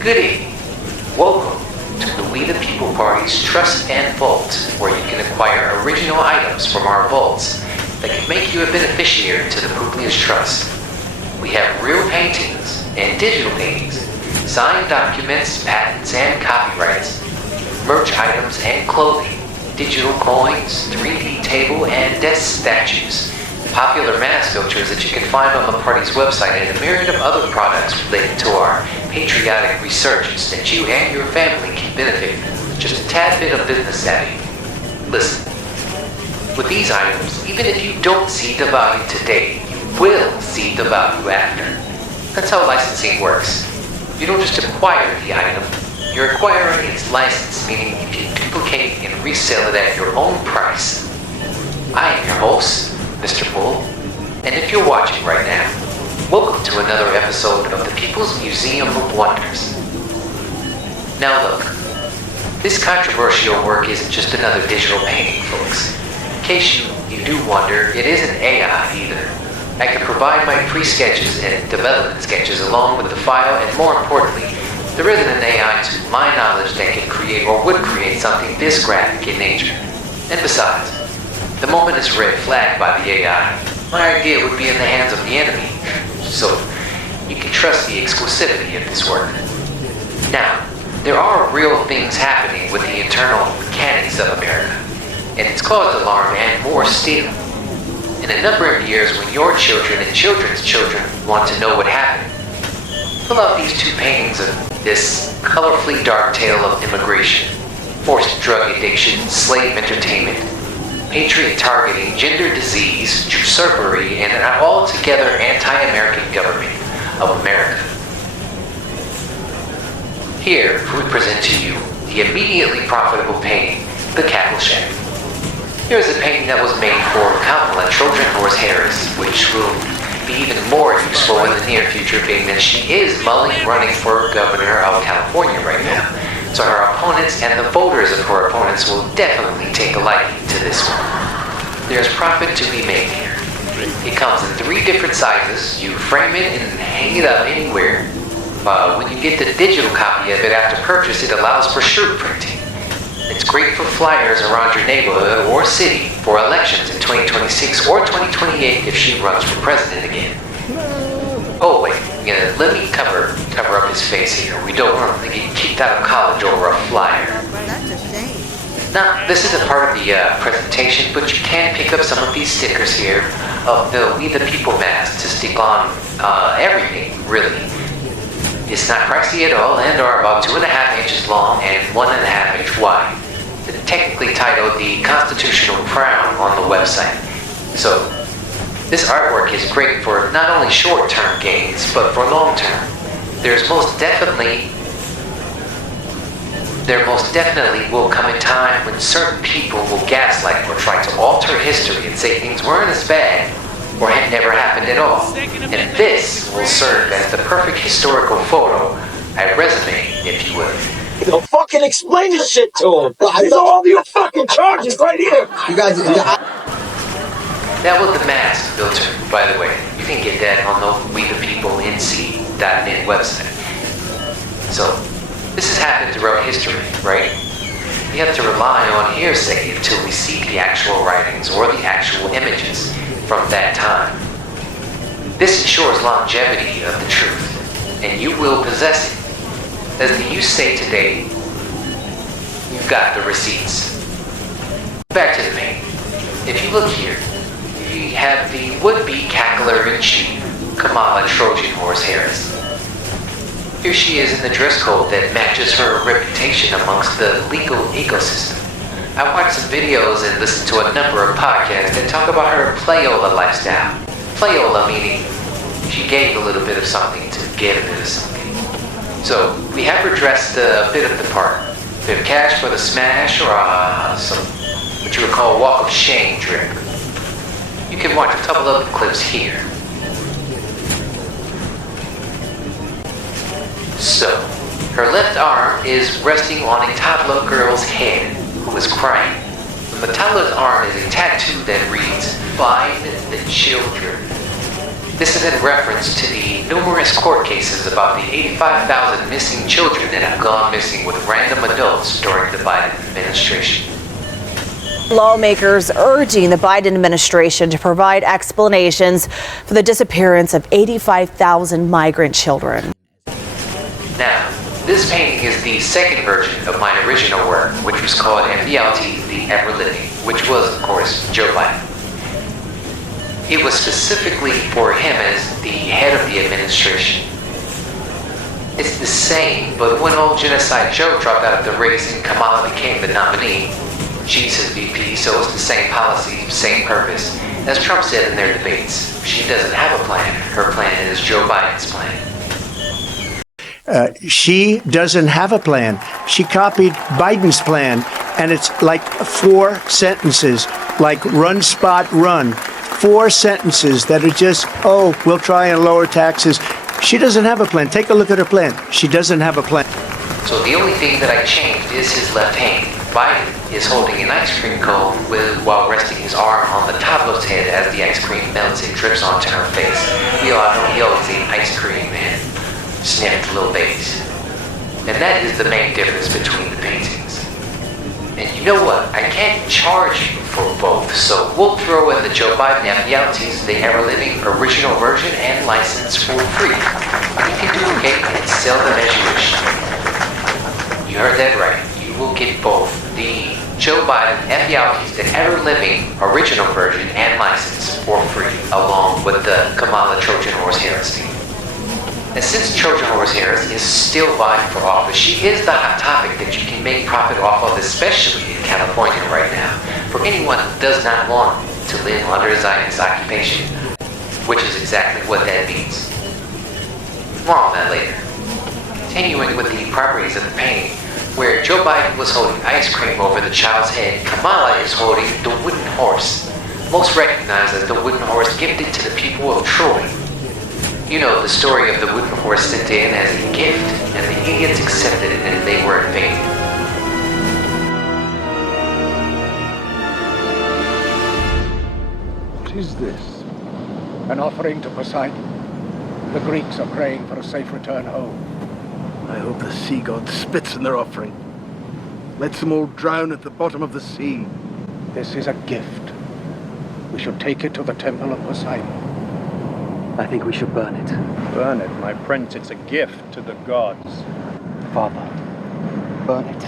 Good evening. Welcome to the We the People Party's Trust and Vault, where you can acquire original items from our vaults that can make you a beneficiary to the Puhl's trust. We have real paintings and digital paintings, signed documents, patents and copyrights, merch items and clothing, digital coins, 3D table and desk statues, popular mask filters that you can find on the party's website, and a myriad of other products related to our patriotic resurgence that you and your family can benefit from. Just a tad bit of business savvy. Listen, with these items, even if you don't see the value today, you will see the value after. That's how licensing works. You don't just acquire the item, you're acquiring its license, meaning you can duplicate and resell it at your own price. I am your host, Mr. Puhl, and if you're watching right now, welcome to another episode of the People's Museum of Wonders. Now look, this controversial work isn't just another digital painting, folks. In case you do wonder, it isn't AI either. I can provide my pre-sketches and development sketches along with the file, and more importantly, there isn't an AI to my knowledge that can create or would create something this graphic in nature. And besides, the moment is red flagged by the AI, my idea would be in the hands of the enemy, so you can trust the exclusivity of this work. Now, there are real things happening with the internal mechanics of America, and it's caused alarm and more still. In a number of years, when your children and children's children want to know what happened, pull out these two paintings of this colorfully dark tale of immigration, forced drug addiction, slave entertainment, patriot targeting, gender disease, usurpery, and an altogether anti-American government of America. Here, we present to you the immediately profitable painting, The Cattle Shack. Here is a painting that was made for Kamala, Trojan Horse Harris, which will be even more useful in the near future, being that she is running for governor of California right now. So her opponents and the voters of her opponents will definitely take a liking to this one. There's profit to be made here. It comes in 3 different sizes. You frame it and hang it up anywhere. When you get the digital copy of it after purchase, it allows for shirt printing. It's great for flyers around your neighborhood or city for elections in 2026 or 2028 if she runs for president again. Oh wait, let me cover up his face here. We don't want him to get kicked out of college over a flyer. That's a shame. Now, this isn't part of the presentation, but you can pick up some of these stickers here of the We the People mask to stick on everything, really. It's not pricey at all and are about 2.5 inches long and 1.5 inch wide. It's technically titled the Constitutional Crown on the website. So, this artwork is great for not only short-term gains, but for long-term. There most definitely will come a time when certain people will gaslight or try to alter history and say things weren't as bad or had never happened at all. And this will serve as the perfect historical photo, a resume, if you will. Don't fucking explain this shit to him. These are all your fucking charges right here. You guys, that was the mask filter, by the way. You can get that on the WeThePeopleNC.net website. So, this has happened throughout history, right? We have to rely on hearsay until we see the actual writings or the actual images from that time. This ensures longevity of the truth, and you will possess it. As the youth say today, you've got the receipts. Back to the painting. If you look here, you have the would-be cackler-in-chief, Kamala Trojan Horse Harris. Here she is in the dress code that matches her reputation amongst the legal ecosystem. I watched some videos and listened to a number of podcasts that talk about her playola lifestyle. Playola meaning she gave a little bit of something to get a bit of something. So, we have her dressed a bit of the part. A bit of cash for the smash or some what you would call a walk of shame drip. You can watch a couple of the clips here. So, her left arm is resting on a toddler girl's head who is crying. On the toddler's arm is a tattoo that reads, "Find the children." This is in reference to the numerous court cases about the 85,000 missing children that have gone missing with random adults during the Biden administration. Lawmakers urging the Biden administration to provide explanations for the disappearance of 85,000 migrant children. Now, this painting is the second version of my original work, which was called Ephialtes the Ever Living, which was, of course, Joe Biden. It was specifically for him as the head of the administration. It's the same, but when old Genocide Joe dropped out of the race and Kamala became the nominee, she's his VP, so it's the same policy, same purpose. As Trump said in their debates, she doesn't have a plan. Her plan is Joe Biden's plan. She doesn't have a plan. She copied Biden's plan, and it's like 4 sentences, like run, spot, run. 4 sentences that are just, oh, we'll try and lower taxes. She doesn't have a plan. Take a look at her plan. She doesn't have a plan. So the only thing that I changed is his left hand. Biden is holding an ice cream cone while resting his arm on the toddler's head as the ice cream melts and drips onto her face. We all know he always ate ice cream and sniffed little babies. And that is the main difference between the paintings. And you know what? I can't charge you for both, so we'll throw in the Joe Biden Ephialtes, the Ever Living original version and license for free. You can duplicate and sell them as you wish. You heard that right. You will get both the Joe Biden Ephialtes, the Ever Living original version and license for free, along with the Kamala Trojan Horse heresy. And since Trojan Horse Harris is still vying for office, she is the hot topic that you can make profit off of, especially in California right now, for anyone who does not want to live under a Zionist occupation, which is exactly what that means. More on that later. Continuing with the properties of the painting, where Joe Biden was holding ice cream over the child's head, Kamala is holding the wooden horse, most recognized as the wooden horse gifted to the people of Troy. You know the story of the wooden horse sent in as a gift, and the idiots accepted it and they were invaded. What is this? An offering to Poseidon? The Greeks are praying for a safe return home. I hope the sea god spits in their offering. Lets them all drown at the bottom of the sea. This is a gift. We should take it to the temple of Poseidon. I think we should burn it. Burn it, my prince. It's a gift to the gods. Father, burn it.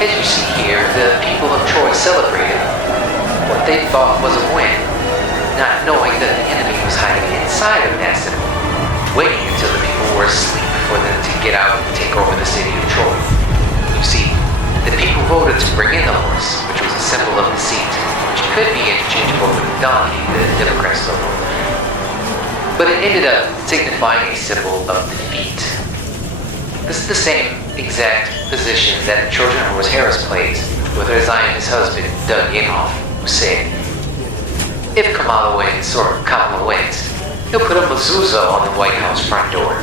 As you see here, the people of Troy celebrated what they thought was a win, not knowing that the enemy was hiding inside of that symbol, waiting until the people were asleep for them to get out and take over the city of Troy. You see, the people voted to bring in the horse, which was a symbol of deceit, which could be interchangeable with the donkey, the Democrats logo. But it ended up signifying a symbol of defeat. This is the same exact position that the Trojan Horse Harris plays with her Zionist husband, Doug Inhofe, who said, if Kamala wins, or Kamala wins, he'll put a mezuzah on the White House front door,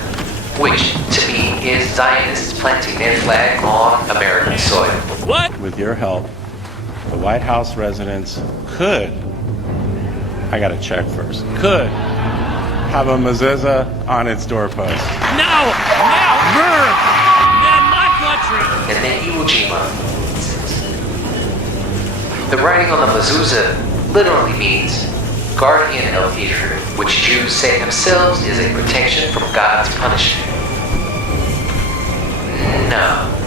which, to me, is Zionists planting their flag on American soil. What? With your help, the White House residents could, I gotta check first, could have a mezuzah on its doorpost. No! Never! In my country! And then Iwo Jima. The writing on the mezuzah literally means guardian of Israel, which Jews say themselves is a protection from God's punishment.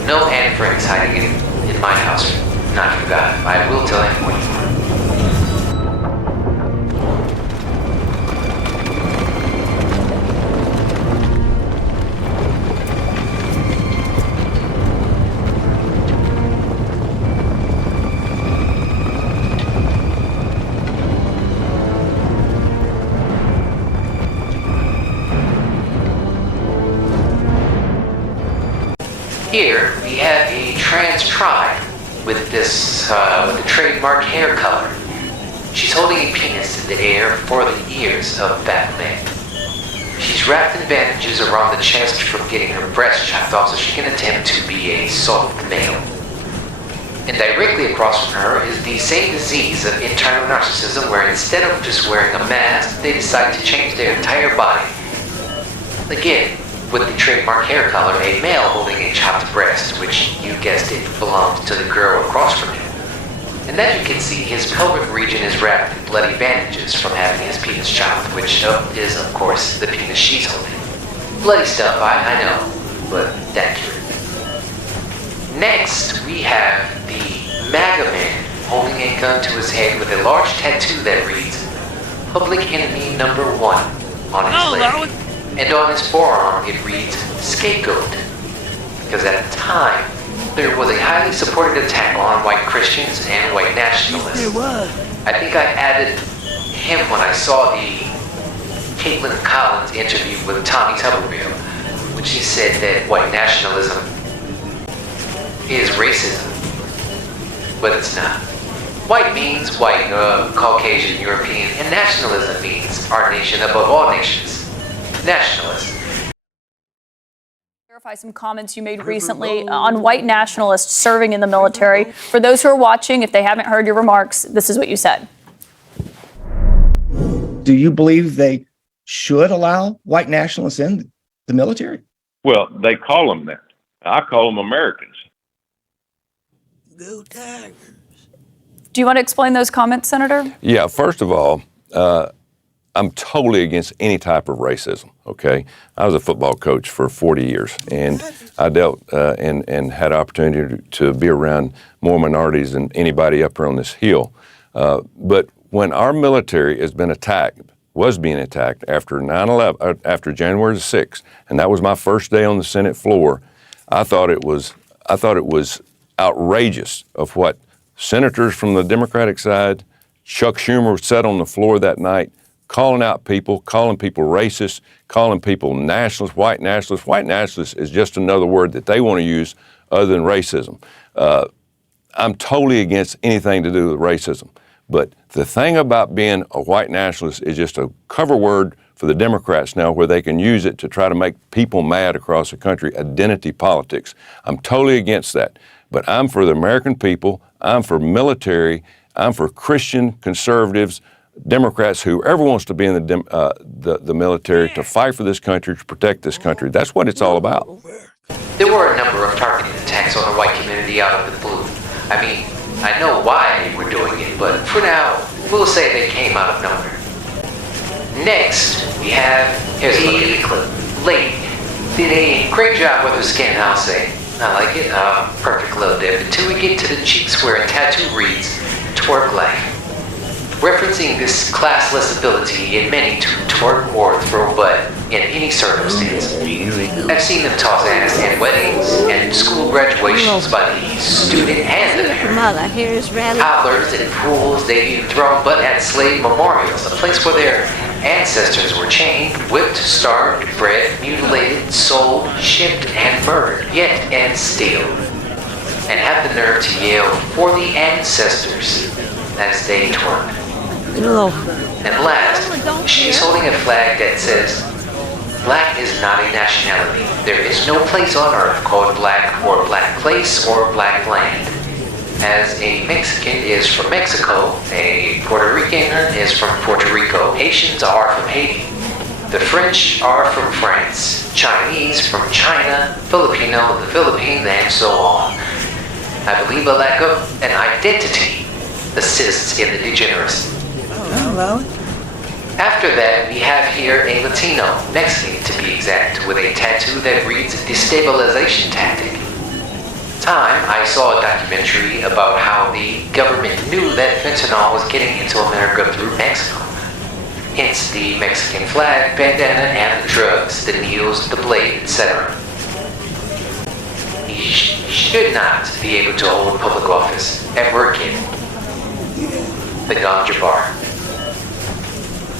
No Anne Frank's hiding in my house. Not for God. I will tell anyone. Here we have a trans tribe with this with the trademark hair color. She's holding a penis in the air for the ears of Batman. She's wrapped in bandages around the chest from getting her breast chopped off so she can attempt to be a soft male. And directly across from her is the same disease of internal narcissism where instead of just wearing a mask, they decide to change their entire body. Again, with the trademark hair color, a male holding a chopped breast, which you guessed it belonged to the girl across from him. And as you can see, his pelvic region is wrapped in bloody bandages from having his penis chopped, which is, of course, the penis she's holding. Bloody stuff, I know, but accurate. Next, we have the MAGA man holding a gun to his head with a large tattoo that reads, Public Enemy Number 1 on his leg. And on his forearm it reads, Scapegoat. Because at the time, there was a highly supported attack on white Christians and white nationalists. I think I added him when I saw the Caitlin Collins interview with Tommy Tuberville, when she said that white nationalism is racism, but it's not. White means white, Caucasian, European, and nationalism means our nation above all nations. Nationalist. Clarify some comments you made recently on white nationalists serving in the military. For those who are watching, if they haven't heard your remarks, this is what you said. Do you believe they should allow white nationalists in the military? Well, they call them that. I call them Americans. Go Tigers. Do you want to explain those comments, Senator? Yeah, first of all, I'm totally against any type of racism, okay? I was a football coach for 40 years, and I dealt and had opportunity to be around more minorities than anybody up here on this hill. But when our military has been attacked, was being attacked after 9/11, after January the 6th, and that was my first day on the Senate floor, I thought it was outrageous of what senators from the Democratic side, Chuck Schumer said on the floor that night, calling out people, calling people racist, calling people nationalists, white nationalists. White nationalists is just another word that they want to use other than racism. I'm totally against anything to do with racism. But the thing about being a white nationalist is just a cover word for the Democrats now where they can use it to try to make people mad across the country, identity politics. I'm totally against that. But I'm for the American people, I'm for military, I'm for Christian conservatives, Democrats, whoever wants to be in the military to fight for this country, to protect this country. That's what it's all about. There were a number of targeted attacks on the white community out of the blue. I mean, I know why they were doing it, but for now, we'll say they came out of nowhere. Next, we have, here's a look at the clip. Lady did a great job with her skin, I'll say. I like it. Perfect little dip. Until we get to the cheeks where a tattoo reads, Twerk Life. Referencing this classless ability in many to twerk or throw butt in any circumstance. I've seen them toss ass at weddings and school graduations by the student and the parent. Toddlers and pools, they've even thrown butt at slave memorials, a place where their ancestors were chained, whipped, starved, bred, mutilated, sold, shipped, and murdered, yet and still. And have the nerve to yell, for the ancestors, as they twerk. And last, she's holding a flag that says, Black is not a nationality. There is no place on earth called black or black place or black land. As a Mexican is from Mexico, a Puerto Rican is from Puerto Rico, Haitians are from Haiti, the French are from France, Chinese from China, Filipino, the Philippines, and so on. I believe a lack of an identity assists in the degeneracy. After that, we have here a Latino, Mexican to be exact, with a tattoo that reads destabilization tactic. I saw a documentary about how the government knew that fentanyl was getting into America through Mexico. Hence the Mexican flag, bandana, and the drugs, the needles, the blade, etc. He should not be able to hold public office ever again. The ganja bar.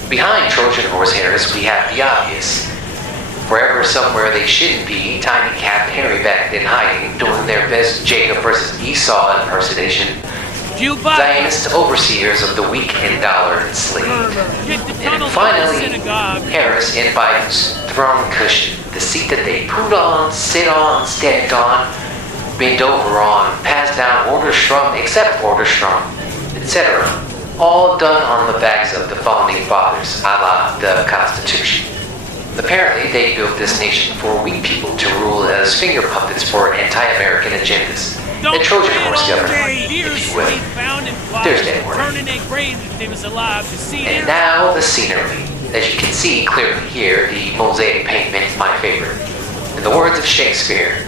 Behind Trojan Horse Harris, we have the obvious. Forever somewhere they shouldn't be, tiny cap Harry back in hiding, doing their best Jacob versus Esau impersonation. Zionist overseers of the weak and dollar enslaved. And finally, Harris in Biden's throne cushion, the seat that they put on, sit on, stand on, bent over on, passed down orders from, accept orders from, etc. All done on the backs of the founding fathers, a la the Constitution. Apparently, they built this nation for weak people to rule as finger puppets for anti-American agendas. The Trojan Horse government, if you will. There's that word. And now the scenery. As you can see clearly here, the mosaic painting is my favorite. In the words of Shakespeare,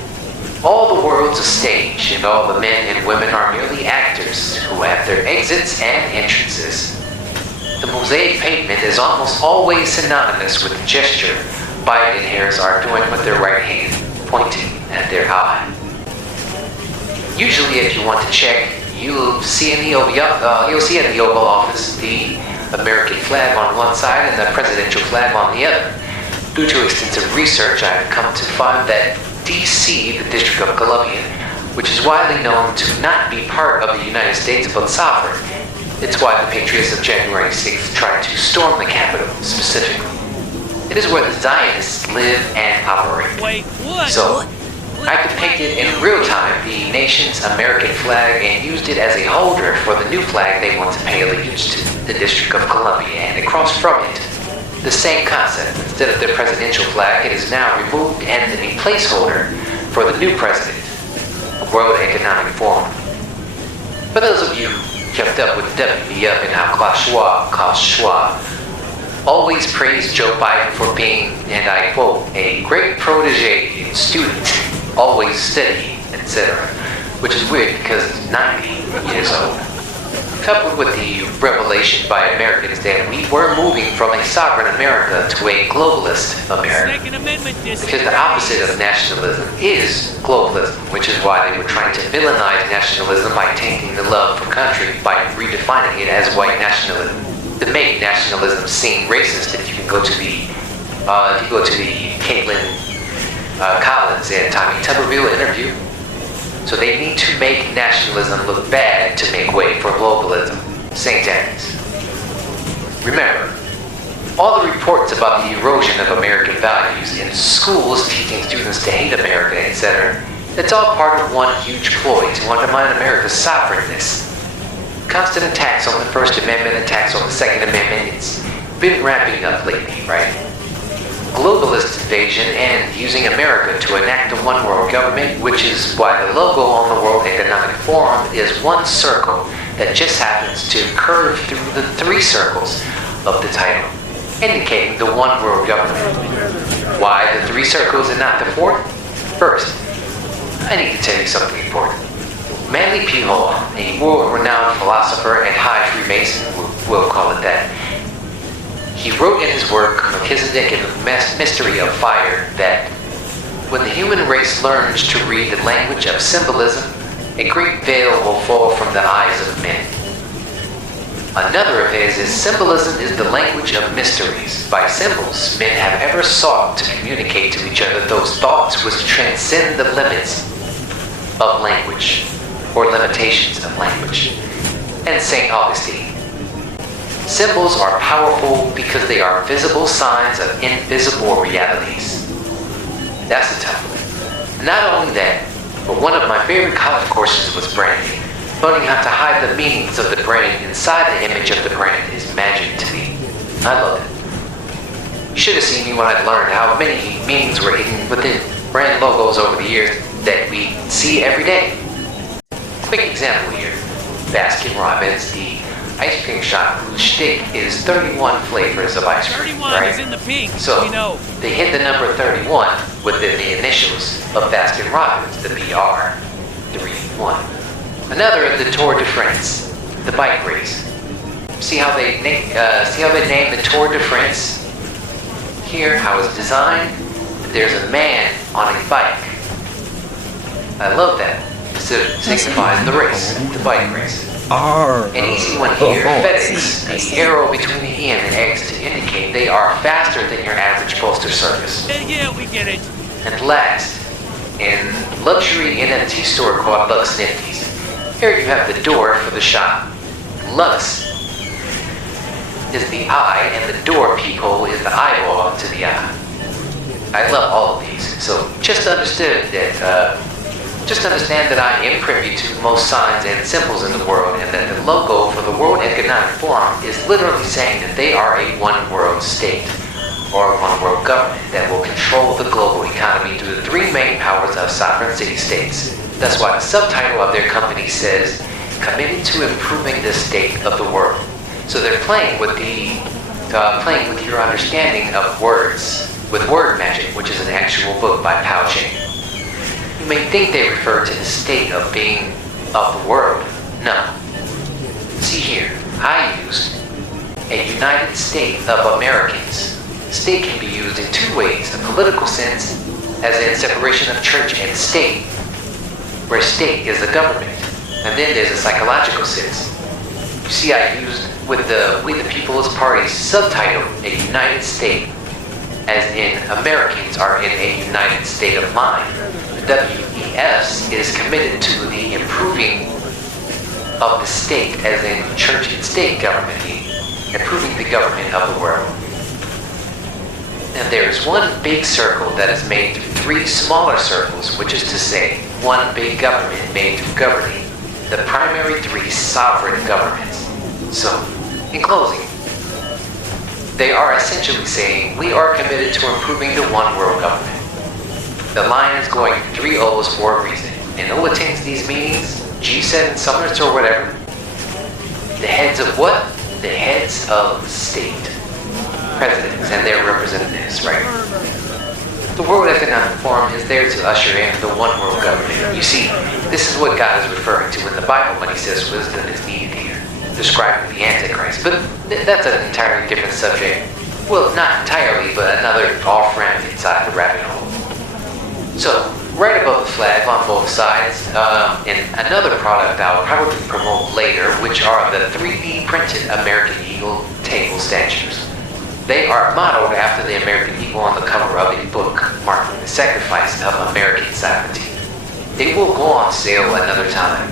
all the world's a stage, and all the men and women are merely actors who have their exits and entrances. The mosaic pavement is almost always synonymous with the gesture Biden and Harris are doing with their right hand, pointing at their eye. Usually, if you want to check, you'll see in the Oval Office the American flag on one side and the presidential flag on the other. Due to extensive research, I've come to find that D.C., the District of Columbia, which is widely known to not be part of the United States but sovereign. It's why the patriots of January 6th tried to storm the Capitol specifically. It is where the Zionists live and operate. So, I depicted in real time the nation's American flag and used it as a holder for the new flag they want to pay allegiance to, the District of Columbia, and across from it, the same concept. Instead of the presidential flag, it is now removed and a placeholder for the new president, the World Economic Forum. For those of you who kept up with WBF and how Klaus Schwab always praised Joe Biden for being, and I quote, a great protege and student, always steady, etc. Which is weird because he's 90 years old. Coupled with the revelation by Americans that we were moving from a sovereign America to a globalist America. Because the opposite of nationalism is globalism, which is why they were trying to villainize nationalism by tainting the love for country by redefining it as white nationalism. To make nationalism seem racist, if you can go to the Caitlin Collins and Tommy Tuberville interview. So they need to make nationalism look bad to make way for globalism. St. Anne's. Remember, all the reports about the erosion of American values in schools teaching students to hate America, etc., it's all part of one huge ploy to undermine America's sovereignness. Constant attacks on the First Amendment, attacks on the Second Amendment, it's been ramping up lately, right? Globalist invasion and using America to enact a one-world government, which is why the logo on the World Economic Forum is one circle that just happens to curve through the three circles of the title, indicating the one-world government. Why the three circles and not the fourth? First, I need to tell you something important. Manly Puhl, a world-renowned philosopher and high Freemason, we'll call it that, he wrote in his work, Melchizedek and the Mystery of Fire, that when the human race learns to read the language of symbolism, a great veil will fall from the eyes of men. Another of his is symbolism is the language of mysteries. By symbols, men have ever sought to communicate to each other those thoughts which transcend the limits of language, or limitations of language. And St. Augustine. Symbols are powerful because they are visible signs of invisible realities. That's a tough one. Not only that, but one of my favorite college courses was branding. Learning how to hide the meanings of the brand inside the image of the brand is magic to me. I love it. You should have seen me when I learned how many meanings were hidden within brand logos over the years that we see every day. Quick example here. Baskin-Robbins, the ice cream shop whose shtick is 31 flavors of ice cream, 31 right? is in the pink, So we know. they hit the number 31 within the initials of Baskin-Robbins, the BR, 31. Another is the Tour de France, the bike race. See how they named the Tour de France? Here, how it's designed. There's a man on a bike. I love that. It signifies the race, the bike race. An easy one here, FedEx, the arrow between the M and X to indicate they are faster than your average postal service. Yeah, we get it. And last, in luxury NFT store called Lux Nifties. Here you have the door for the shop. Lux is the eye and the door peephole is the eyeball to the eye. I love all of these. So just understood that Just understand that I am privy to most signs and symbols in the world, and that the logo for the World Economic Forum is literally saying that they are a one-world state, or a one-world government that will control the global economy through the three main powers of sovereign city-states. That's why the subtitle of their company says, committed to improving the state of the world. So they're playing with your understanding of words, with word magic, which is an actual book by Puhl. You may think they refer to the state of being of the world. No. See here, I used a United States of Americans. State can be used in two ways: a political sense, as in separation of church and state, where state is the government, and then there's a psychological sense. You see, I used with the We the People's Party's subtitle, a United State, as in Americans are in a united state of mind. The WES is committed to the improving of the state, as in church and state government, improving the government of the world. And there is one big circle that is made through three smaller circles, which is to say, one big government made through governing the primary three sovereign governments. So, in closing, they are essentially saying we are committed to improving the one world government. The line is going three O's for a reason. And who attends these meetings? G7 summits or whatever? The heads of what? The heads of state. Presidents and their representatives, right? The World Economic Forum is there to usher in the one world government. You see, this is what God is referring to in the Bible when he says wisdom is needed here, describing the Antichrist. But that's an entirely different subject. Well, not entirely, but another off-ramp inside the rabbit hole. So, right above the flag on both sides, and another product I'll probably promote later, which are the 3D printed American Eagle table statues. They are modeled after the American eagle on the cover of a book marking the sacrifice of American sovereignty. They will go on sale another time.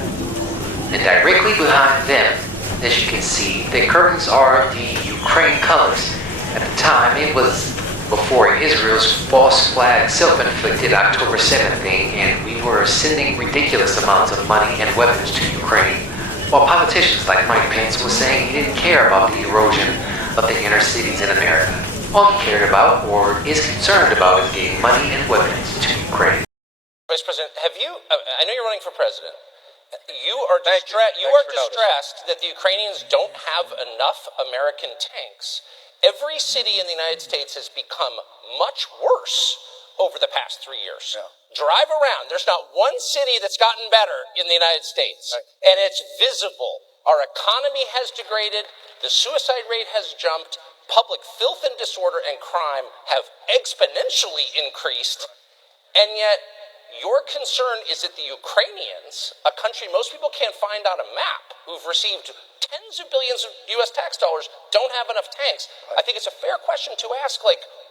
And directly behind them, as you can see, the curtains are the Ukraine colors. At the time, it was before Israel's false flag self-inflicted October 7th thing, and we were sending ridiculous amounts of money and weapons to Ukraine, while politicians like Mike Pence was saying he didn't care about the erosion of the inner cities in America. All he cared about, or is concerned about, is getting money and weapons to Ukraine. Vice President, have you, I know you're running for president, you are distressed that the Ukrainians don't have enough American tanks. Every city in the United States has become much worse over the past 3 years. Yeah. Drive around, there's not one city that's gotten better in the United States, and it's visible. Our economy has degraded, the suicide rate has jumped, public filth and disorder and crime have exponentially increased, and yet your concern is that the Ukrainians, a country most people can't find on a map, who've received tens of billions of U.S. tax dollars, don't have enough tanks. I think it's a fair question to ask,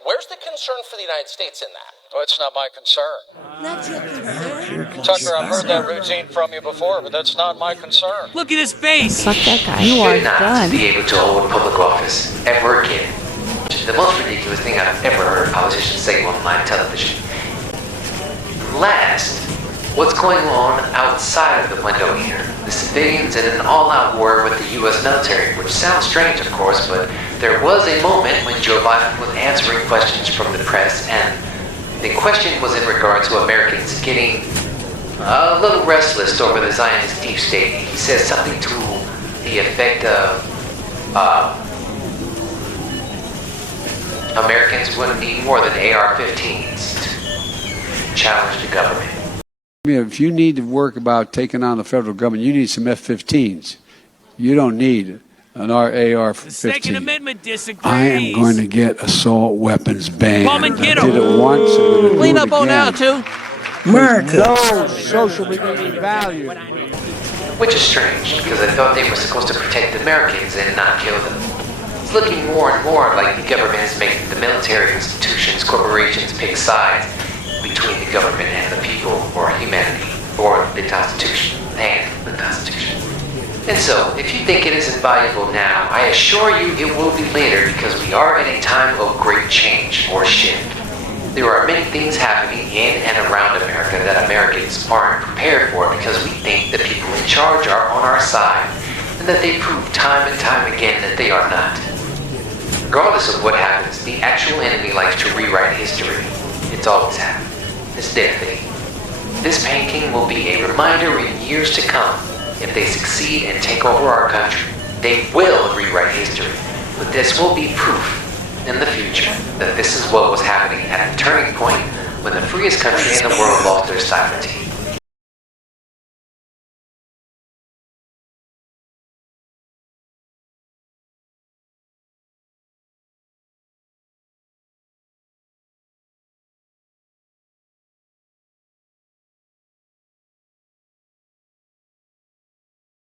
where's the concern for the United States in that? Well, it's not my concern. That's your concern? Tucker, I've heard that routine from you before, but that's not my concern. Look at his face! Fuck that guy. You are not be able to hold public office ever again. The most ridiculous thing I've ever heard politicians say on live television. Last, what's going on outside of the window here? The civilians in an all-out war with the U.S. military, which sounds strange, of course, but there was a moment when Joe Biden was answering questions from the press, and the question was in regard to Americans getting a little restless over the Zionist deep state. He says something to the effect of Americans wouldn't need more than AR-15s to challenge the government. If you need to work about taking on the federal government, you need some F-15s. You don't need an AR-15. The Second Amendment disagrees. I am going to get assault weapons banned. Come and get I did it once. I'm going to Clean do it up on again. out, too. America. No socially value. Which is strange, because I thought they were supposed to protect Americans and not kill them. It's looking more and more like the government is making the military institutions, corporations pick sides between the government and the people, or humanity, or the Constitution and the Constitution. And so, if you think it isn't valuable now, I assure you it will be later, because we are in a time of great change or shift. There are many things happening in and around America that Americans aren't prepared for because we think the people in charge are on our side, and that they prove time and time again that they are not. Regardless of what happens, the actual enemy likes to rewrite history. It's always happened. It's their thing. This painting will be a reminder in years to come. If they succeed and take over our country, they will rewrite history. But this will be proof in the future that this is what was happening at a turning point when the freest country in the world lost their sovereignty.